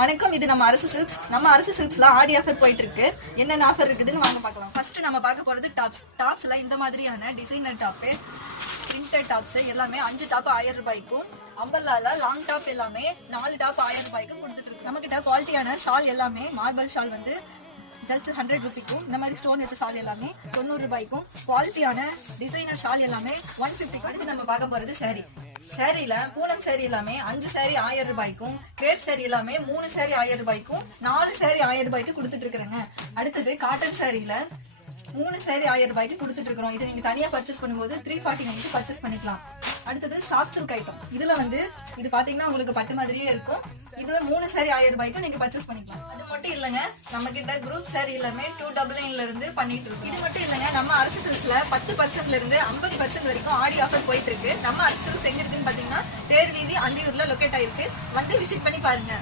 வணக்கம், இது நம்ம அரசு சில்க்ஸ். நம்ம அரசு சில்க்ஸ்ல ஆடி ஆஃபர் போயிட்டு இருக்கு. என்னென்ன ஆஃபர் இருக்குதுன்னு வாங்க பார்க்கலாம். ஃபர்ஸ்ட் நம்ம பார்க்க போறது டாப்ஸ்ல இந்த மாதிரியான டிசைனர் டாப், பிரிண்டட் டாப்ஸ் எல்லாமே 5 டாப் 1000 ரூபாய்க்கும், அம்பர்லால லாங் டாப் எல்லாமே 4 டாப் 1000 ரூபாய்க்கும் கொடுத்துட்டு இருக்கு. நம்ம கிட்ட குவாலிட்டியான ஷால் எல்லாமே மார்பல் ஷால் வந்து ஜஸ்ட் 100 ரூபாய்க்கும், இந்த மாதிரி ஸ்டோன் வச்ச ஷால் எல்லாமே 90 ரூபாய்க்கும், குவாலிட்டியான டிசைனர் ஷால் எல்லாமே 150. அடுத்து நம்ம பார்க்க போறது சாரி. சாரியில பூனம் சாரி எல்லாமே 5 சாரி 1000 ரூபாய்க்கும், கிரேப் சாரி எல்லாமே 3 சாரி 1000 ரூபாய்க்கும், 4 சாரி 1000 ரூபாய்க்கு கொடுத்துட்டு இருக்கிறேங்க. அடுத்தது காட்டன் சாரியில 3 சாரி 1000 ரூபாய்க்கு கொடுத்துட்டு இருக்கிறோம். இது நீங்க தனியா பர்ச்சேஸ் பண்ணும்போது 349க்கு பர்ச்சேஸ் பண்ணிக்கலாம். அடுத்தது சாஃப்ட் சில்க் ஐட்டம். இதுல வந்து இது பாத்தீங்கன்னா உங்களுக்கு பட்டு மாதிரியே இருக்கும். இதுல 3 சாரி 1000 ரூபாய்க்கு நீங்க பர்ச்சேஸ் பண்ணிக்கலாம். அது மட்டும் இல்லங்க, நம்ம கிட்ட குரூப் சாரி எல்லாமே 299ல இருந்து பண்ணிட்டு இருக்கோம். இது மட்டும் இல்லங்க, நம்ம அரசு சில்க்ஸ்ல 10% இருந்து 50% வரைக்கும் ஆடி ஆஃபர் போயிட்டு இருக்கு. நம்ம அரசு சில்க்ஸ் எங்க இருக்குன்னு பாத்தீங்கன்னா தேர் வீதி அந்தியூர்ல லொகேட் ஆயிருக்கு. வந்து விசிட் பண்ணி பாருங்க.